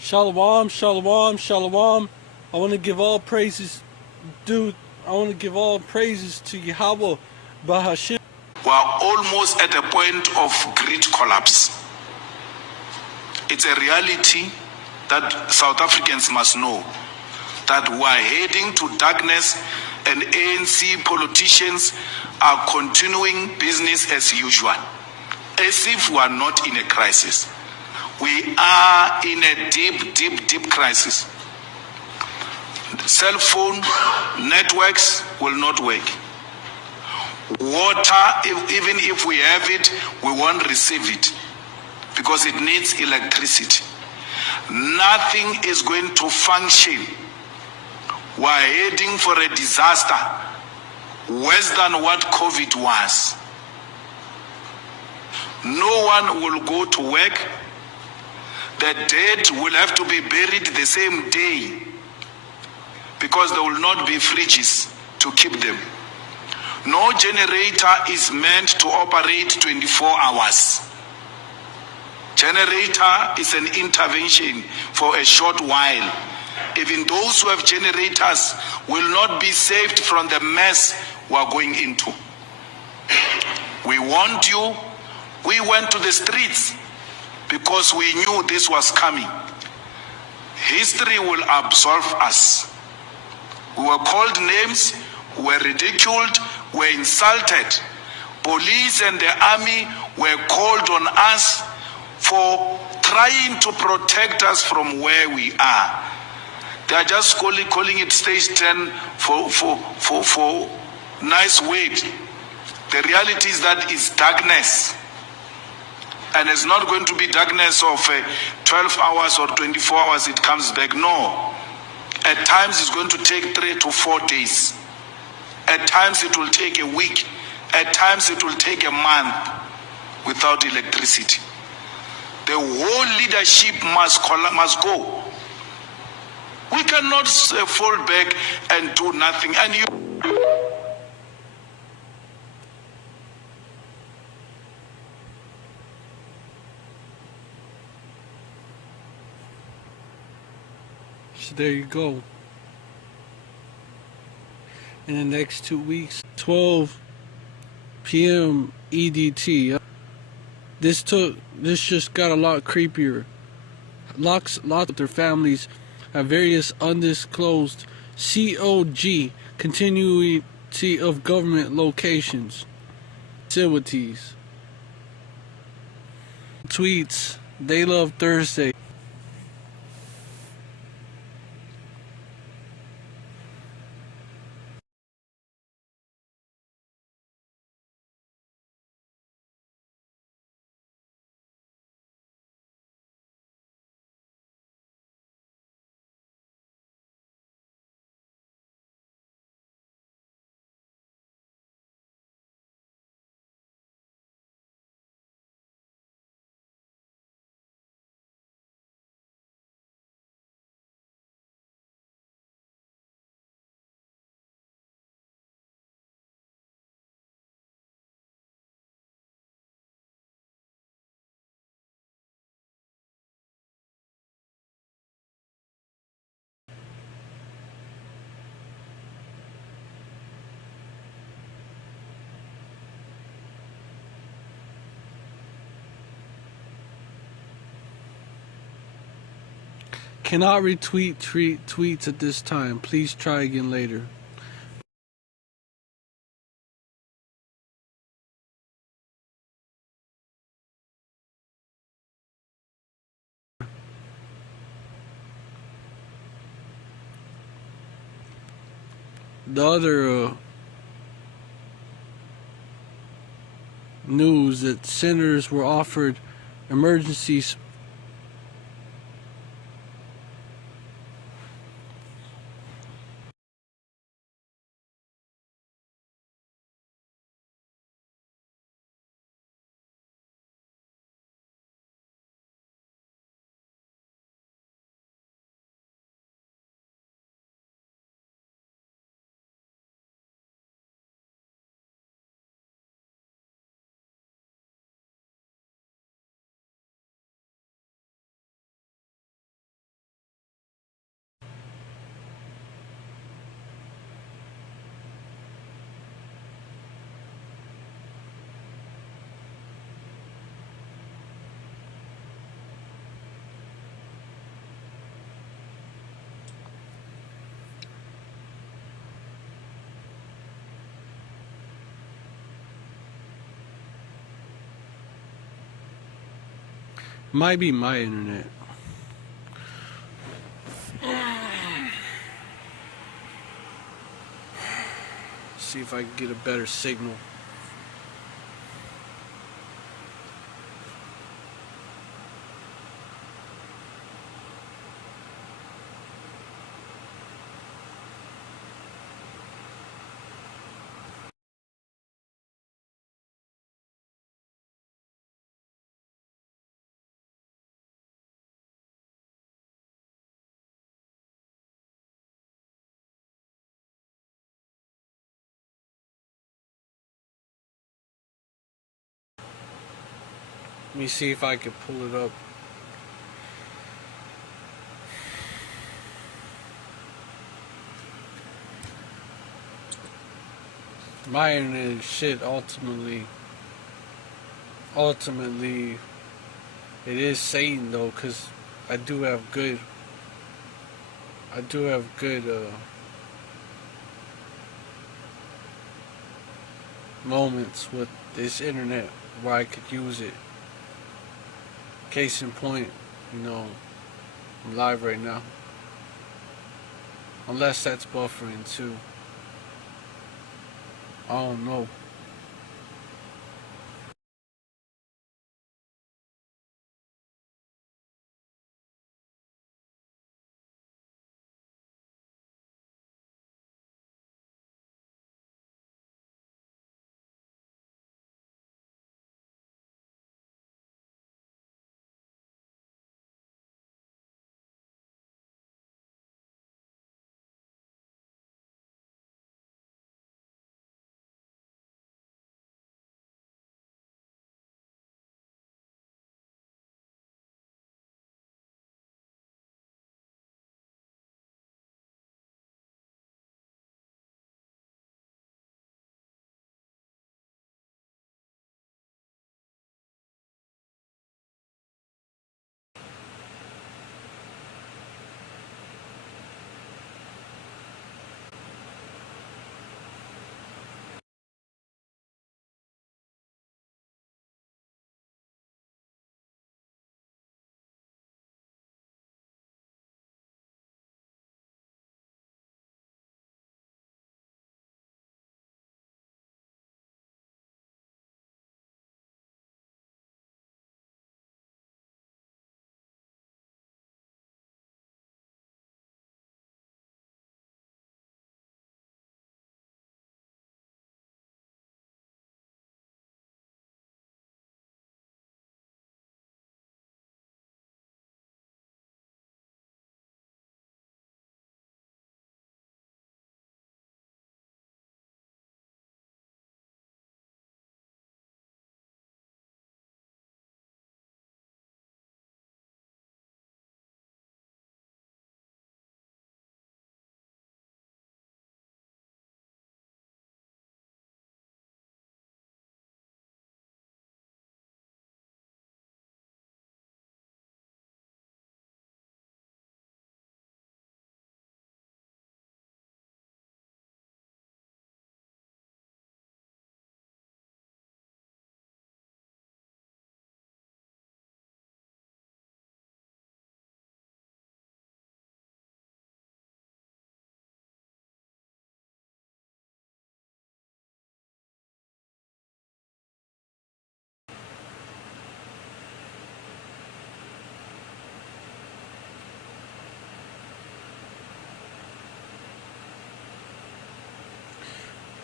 Shalom, shalom, shalom. I want to give all praises, dude. I want to give all praises to Yahweh, Bahashim. We are almost at a point of grid collapse. It's a reality that South Africans must know, that we are heading to darkness, and ANC politicians are continuing business as usual, as if we are not in a crisis. We are in a deep crisis. Cell phone networks will not work. Water, even if we have it, we won't receive it because it needs electricity. Nothing is going to function. We're heading for a disaster worse than what COVID was. No one will go to work. The dead will have to be buried the same day because there will not be fridges to keep them. No generator is meant to operate 24 hours. Generator is an intervention for a short while. Even those who have generators will not be saved from the mess we are going into. We warned you. We went to the streets because we knew this was coming. History will absolve us. We were called names, we were ridiculed, we were insulted. Police and the army were called on us for trying to protect us from where we are. They are just calling it stage 10 for nice weight. The reality is that it's darkness. And it's not going to be darkness of 12 hours or 24 hours it comes back. No. At times it's going to take 3 to 4 days. At times it will take a week. At times it will take a month without electricity. The whole leadership must go. We cannot fall back and do nothing. And you. So there you go. In the next 2 weeks, 12 p.m. EDT. This just got a lot creepier. Lots of their families at various undisclosed COG continuity of government locations, facilities. Tweets. They love Thursday. Cannot retweet tweets at this time. Please try again later. The other news that senators were offered emergencies Might be my internet. See if I can get a better signal. Let me see if I can pull it up. My internet is shit. Ultimately, it is Satan though, cause I do have good moments with this internet where I could use it. Case in point, I'm live right now. Unless that's buffering too. I don't know.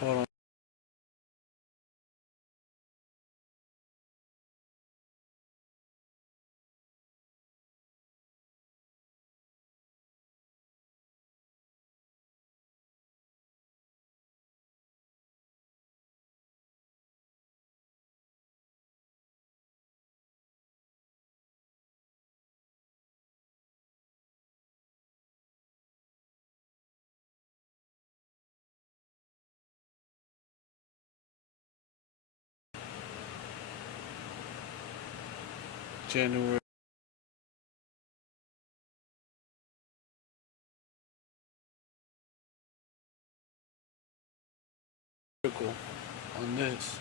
Hold on. January. On this.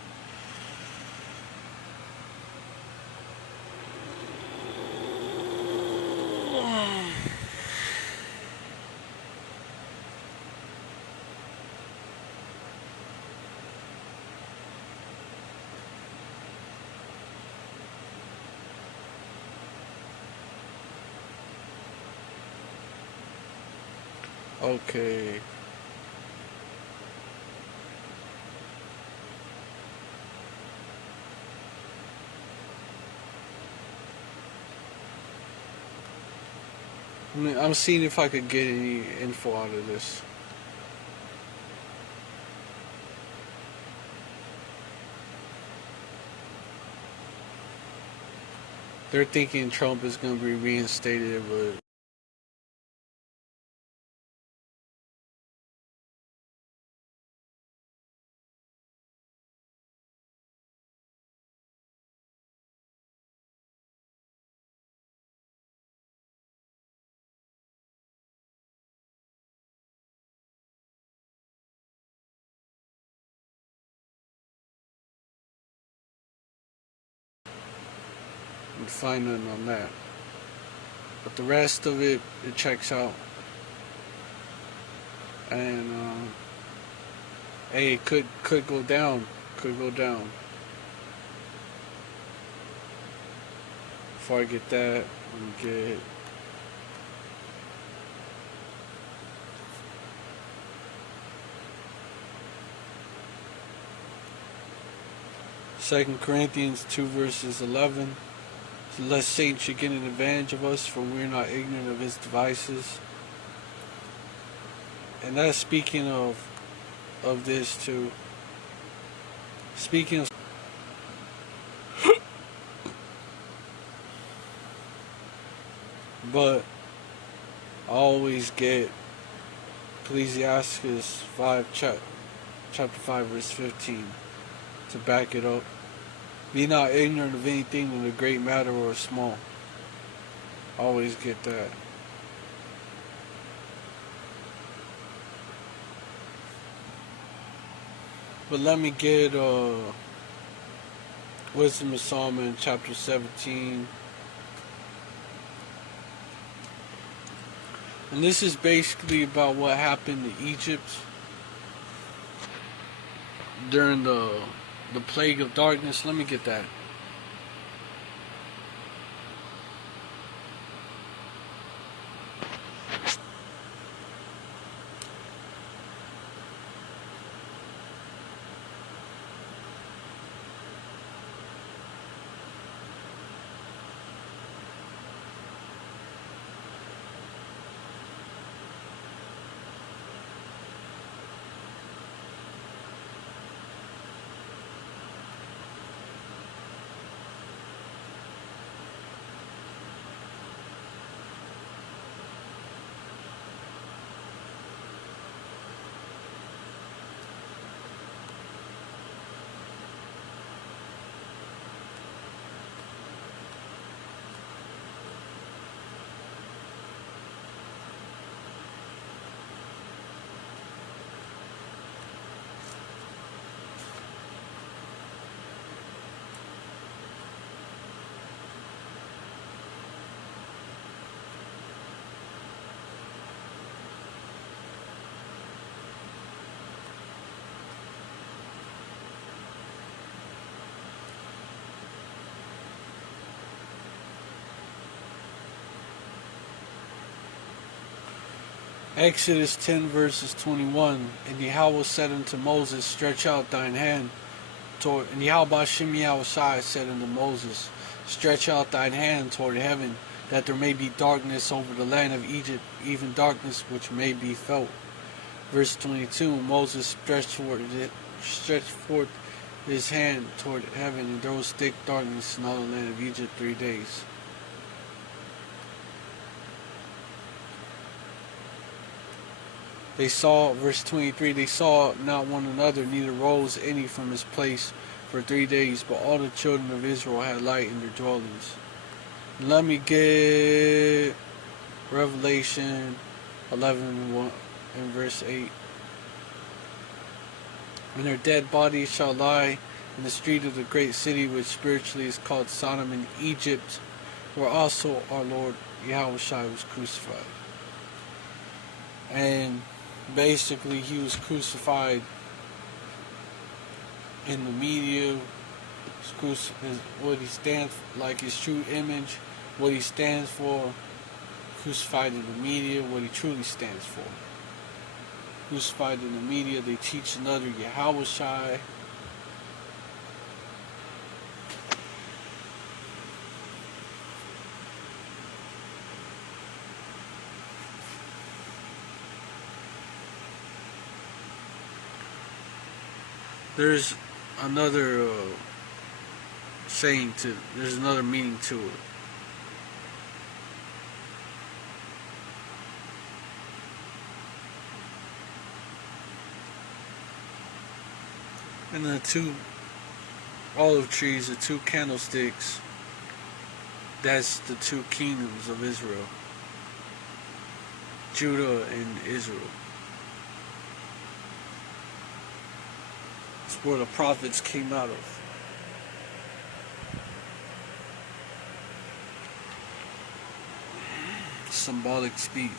Okay. I'm seeing if I could get any info out of this. They're thinking Trump is going to be reinstated, but we find nothing on that. But the rest of it checks out. And hey, it could go down. Could go down. Before I get that, let me get Second Corinthians 2 verses 11. So lest Satan should get an advantage of us, for we're not ignorant of his devices. And that's speaking of this too. Speaking of but I always get Ecclesiastes 5 chapter 5 verse 15 to back it up. Be not ignorant of anything in a great matter or small. Always get that. But let me get Wisdom of Solomon chapter 17. And this is basically about what happened to Egypt during the plague of darkness. Let me get that. Exodus 10 verses 21. And Yahweh said unto Moses, stretch out thine hand toward, and Yahweh Shem Yahushai said unto Moses, stretch out thine hand toward heaven, that there may be darkness over the land of Egypt, even darkness which may be felt. Verse 22. Moses stretched forth his hand toward heaven, and there was thick darkness in all the land of Egypt 3 days. They saw, verse 23, they saw not one another, neither rose any from his place for 3 days, but all the children of Israel had light in their dwellings. Let me get Revelation 11 and verse 8. And their dead bodies shall lie in the street of the great city, which spiritually is called Sodom and Egypt, where also our Lord Yahushua was crucified. And basically he was crucified in the media, what he stands for, like his true image, what he stands for, crucified in the media, what he truly stands for. Crucified in the media, they teach another Yahushua. There's another there's another meaning to it. And the two olive trees, the two candlesticks, that's the two kingdoms of Israel. Judah and Israel. It's where the prophets came out of. Symbolic speech.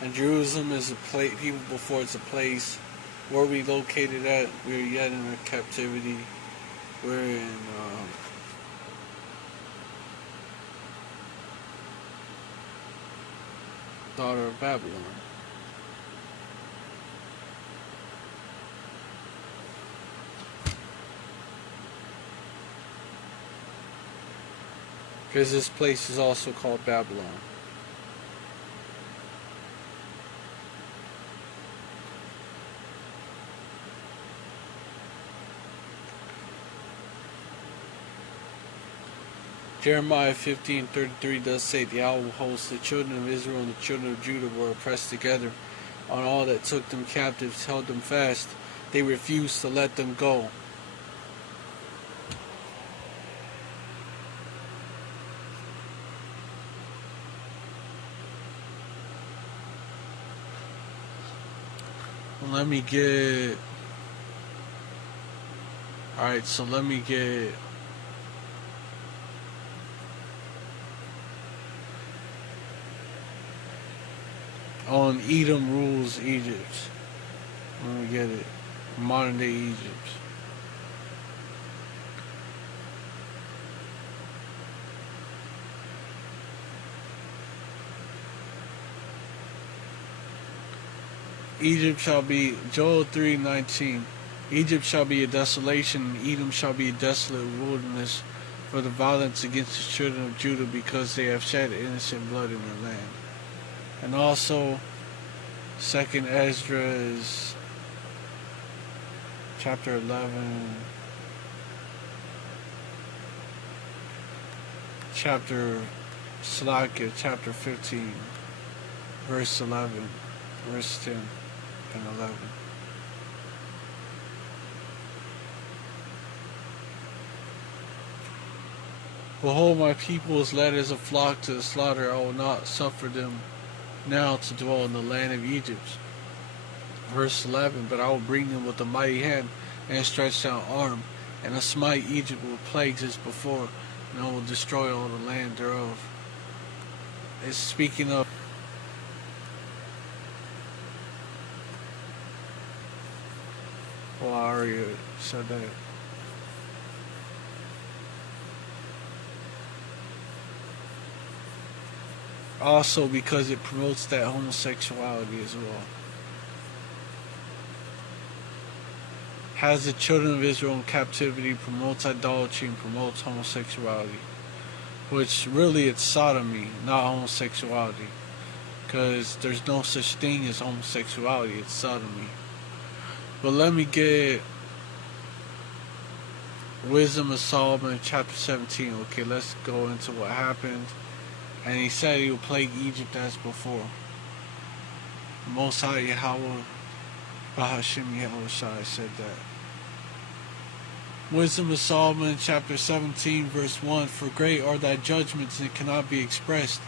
And Jerusalem is a place, people before it's a place. Where we located at, we're yet in a captivity. We're in daughter of Babylon. Because this place is also called Babylon. Jeremiah 15:33 does say, the Yahweh hosts, the children of Israel and the children of Judah were oppressed together on all that took them captives, held them fast. They refused to let them go. Let me get on Edom rules Egypt. Let me get it. Modern day Egypt. Egypt shall be, Joel 3:19. Egypt shall be a desolation, and Edom shall be a desolate wilderness for the violence against the children of Judah, because they have shed innocent blood in their land. And also, 2nd Ezra is chapter 11, chapter 15, verse 11, verse 10 and 11. Behold, my people is led as a flock to the slaughter. I will not suffer them now to dwell in the land of Egypt. Verse 11, but I will bring them with a mighty hand and a stretched out arm, and I smite Egypt with plagues as before, and I will destroy all the land thereof. It's speaking of well, I already said that. Also because it promotes that homosexuality as well. Has the children of Israel in captivity, promotes idolatry, and promotes homosexuality. Which really it's sodomy, not homosexuality. Because there's no such thing as homosexuality, it's sodomy. But let me get Wisdom of Solomon, chapter 17. Okay, let's go into what happened. And he said he would plague Egypt as before. Most High Yahweh, Bahashim Yahushai said that. Wisdom of Solomon, chapter 17, verse 1. For great are thy judgments, and cannot be expressed.